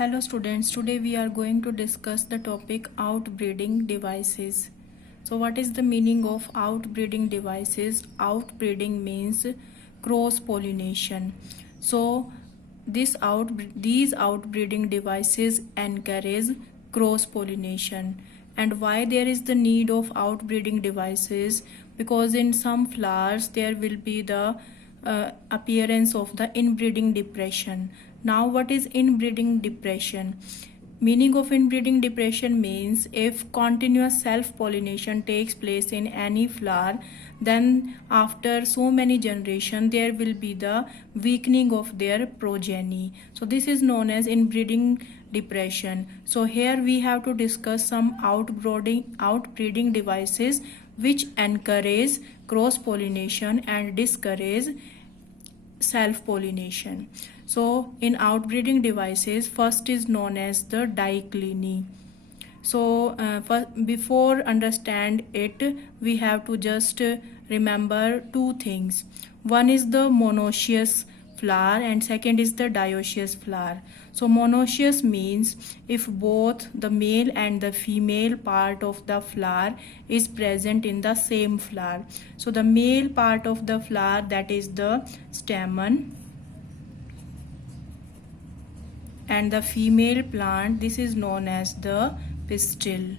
Hello students, today we are going to discuss the topic outbreeding devices. So what is the meaning of outbreeding devices? Outbreeding means cross pollination. So these outbreeding devices encourage cross pollination. And why there is the need of outbreeding devices? Because in some flowers there will be the appearance of the inbreeding depression. Now what is inbreeding depression? Meaning of inbreeding depression means if continuous self pollination takes place in any flower, then after so many generations there will be the weakening of their progeny. So this is known as inbreeding depression. So here we have to discuss some outbreeding devices which encourage cross pollination and discourage self pollination. So in outbreeding devices, first is known as the dichline. So before understand it, we have to just remember two things. One is the monoecious flower and second is the dioecious flower. So monoecious means if both the male and the female part of the flower is present in the same flower. So the male part of the flower, that is the stamen, and the female plant, this is known as the pistil.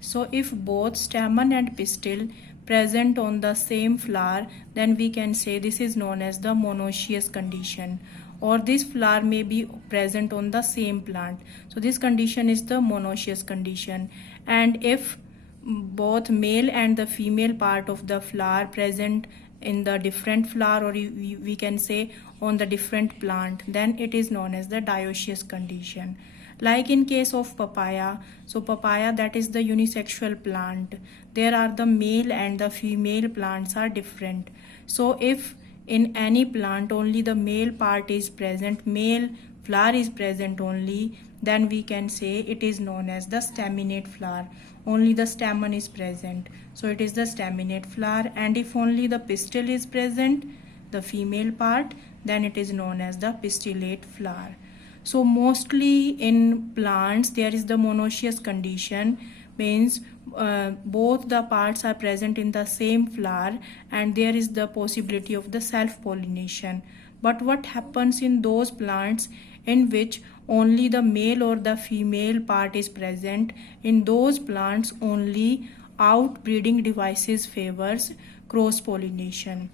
So if both stamen and pistil present on the same flower, then we can say this is known as the monoecious condition, or this flower may be present on the same plant. So this condition is the monoecious condition. And if both male and the female part of the flower present in the different flower, or we can say on the different plant, then it is known as the dioecious condition. Like in case of papaya, so papaya, that is the unisexual plant, there are the male and the female plants are different. So if in any plant only the male part is present, male flower is present only, then we can say it is known as the staminate flower. Only the stamen is present, so it is the staminate flower. And if only the pistil is present, the female part, then it is known as the pistillate flower. So mostly in plants there is the monoecious condition, means both the parts are present in the same flower and there is the possibility of the self pollination. But what happens in those plants in which only the male or the female part is present? In those plants only outbreeding devices favors cross pollination.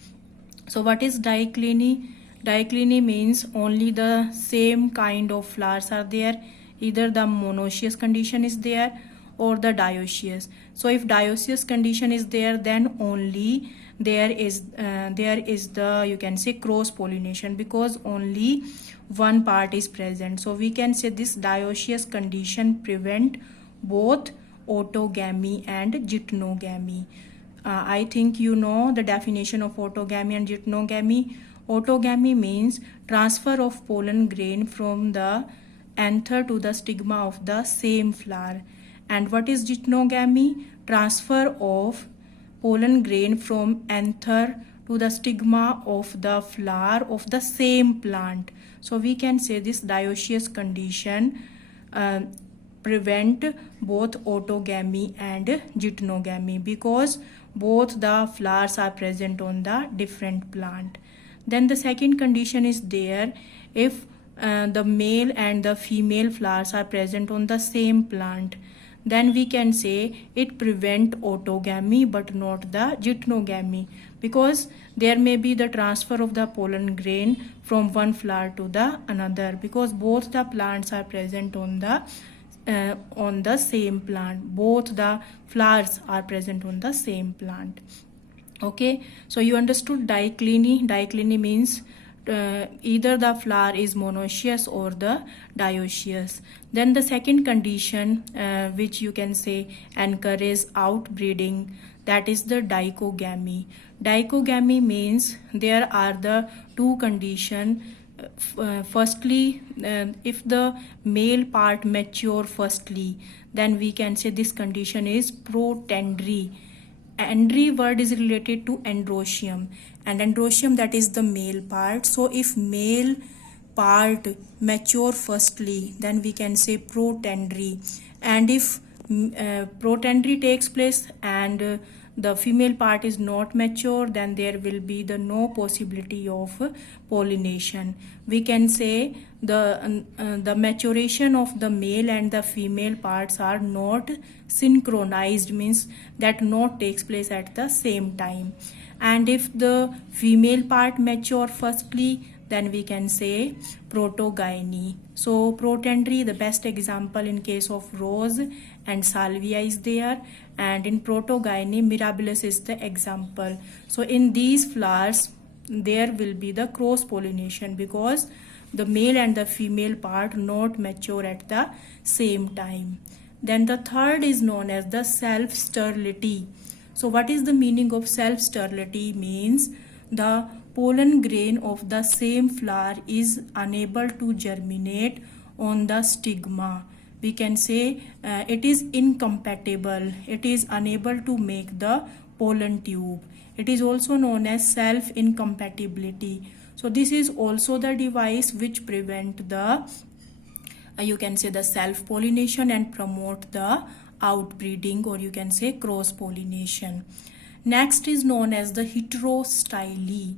So what is dichline? Dichline means only the same kind of flowers are there, either the monoecious condition is there or the dioecious. So if dioecious condition is there, then only there is the, you can say, cross pollination, because only one part is present. So we can say this dioecious condition prevent both autogamy and geitonogamy. I think you know the definition of autogamy and geitonogamy. Autogamy means transfer of pollen grain from the anther to the stigma of the same flower. And what is geitonogamy? Transfer of pollen grain from anther to the stigma of the flower of the same plant. So we can say this dioecious condition prevent both autogamy and geitonogamy, because both the flowers are present on the different plant. Then the second condition is there, if the male and the female flowers are present on the same plant, then we can say it prevent autogamy but not the geitonogamy, because there may be the transfer of the pollen grain from one flower to the another, because both the plants are present on the same plant. Both the flowers are present on the same plant. Okay, so you understood dichline. Dichline means either the flower is monoecious or the dioecious. Then the second condition which you can say encourage outbreeding, that is the dichogamy. Dichogamy means there are the two conditions. Firstly, if the male part mature firstly, then we can say this condition is protandry. Andry word is related to androecium, and androecium, that is the male part. So if male part mature firstly, then we can say protandry. And if protandry takes place and the female part is not mature, then there will be the no possibility of pollination. We can say the maturation of the male and the female parts are not synchronized, means that not takes place at the same time. And if the female part mature firstly, then we can say protogyny. So protandry, the best example in case of rose and salvia is there, and in protogyny mirabilis is the example. So in these flowers there will be the cross pollination because the male and the female part not mature at the same time. Then the third is known as the self-sterility. So what is the meaning of self-sterility? Means the pollen grain of the same flower is unable to germinate on the stigma. We can say it is incompatible. It is unable to make the pollen tube. It is also known as self-incompatibility. So this is also the device which prevent the you can say the self-pollination and promote the outbreeding, or you can say cross-pollination. Next is known as the heterostyle.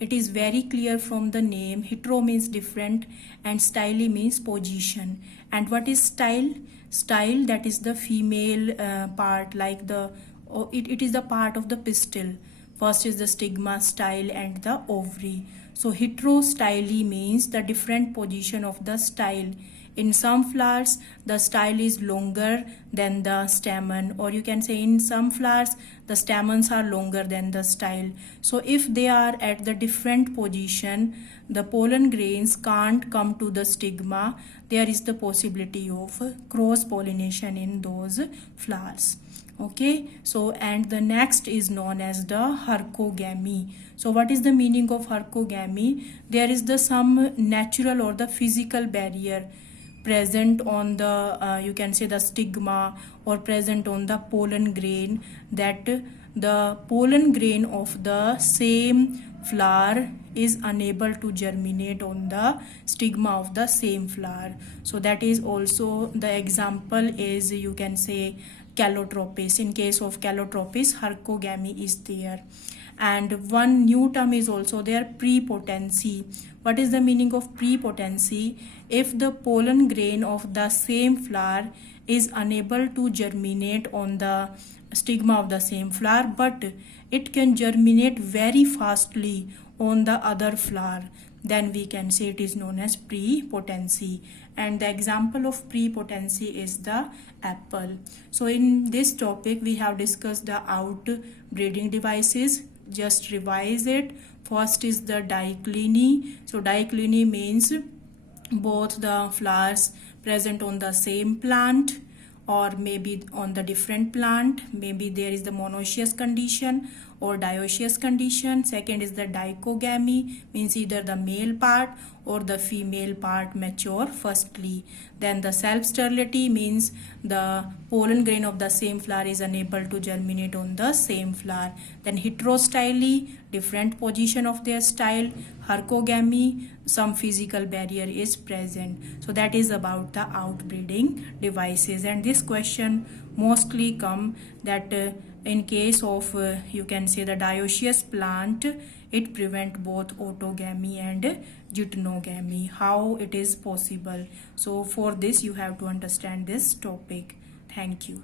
It is very clear from the name. Hetero means different and style means position. And what is style? Style, that is the female part, like it is the part of the pistil. First is the stigma, style and the ovary. So heterostyle means the different position of the style. In some flowers, the style is longer than the stamen, or you can say in some flowers, the stamens are longer than the style. So if they are at the different position, the pollen grains can't come to the stigma. There is the possibility of cross-pollination in those flowers. Okay, so and the next is known as the hercogamy. So what is the meaning of hercogamy? There is the some natural or the physical barrier present on the you can say the stigma or present on the pollen grain, that the pollen grain of the same flower is unable to germinate on the stigma of the same flower. So that is also the example is, you can say, calotropis. In case of calotropis, hercogamy is there. And one new term is also there, prepotency. What is the meaning of prepotency? If the pollen grain of the same flower is unable to germinate on the stigma of the same flower, but it can germinate very fastly on the other flower, then we can say it is known as prepotency. And the example of prepotency is the apple. So in this topic we have discussed the outbreeding devices. Just revise it. First is the dichotomy. So dichotomy means both the flowers present on the same plant or maybe on the different plant. Maybe there is the monoecious condition or dioecious condition. Second is the dichogamy, means either the male part or the female part mature firstly. Then the self-sterility means the pollen grain of the same flower is unable to germinate on the same flower. Then heterostyle, different position of their style. Hercogamy, some physical barrier is present. So that is about the outbreeding devices. And this question mostly come that in case of you can say the dioecious plant, it prevent both autogamy and deuterogamy. How it is possible? So for this you have to understand this topic. Thank you.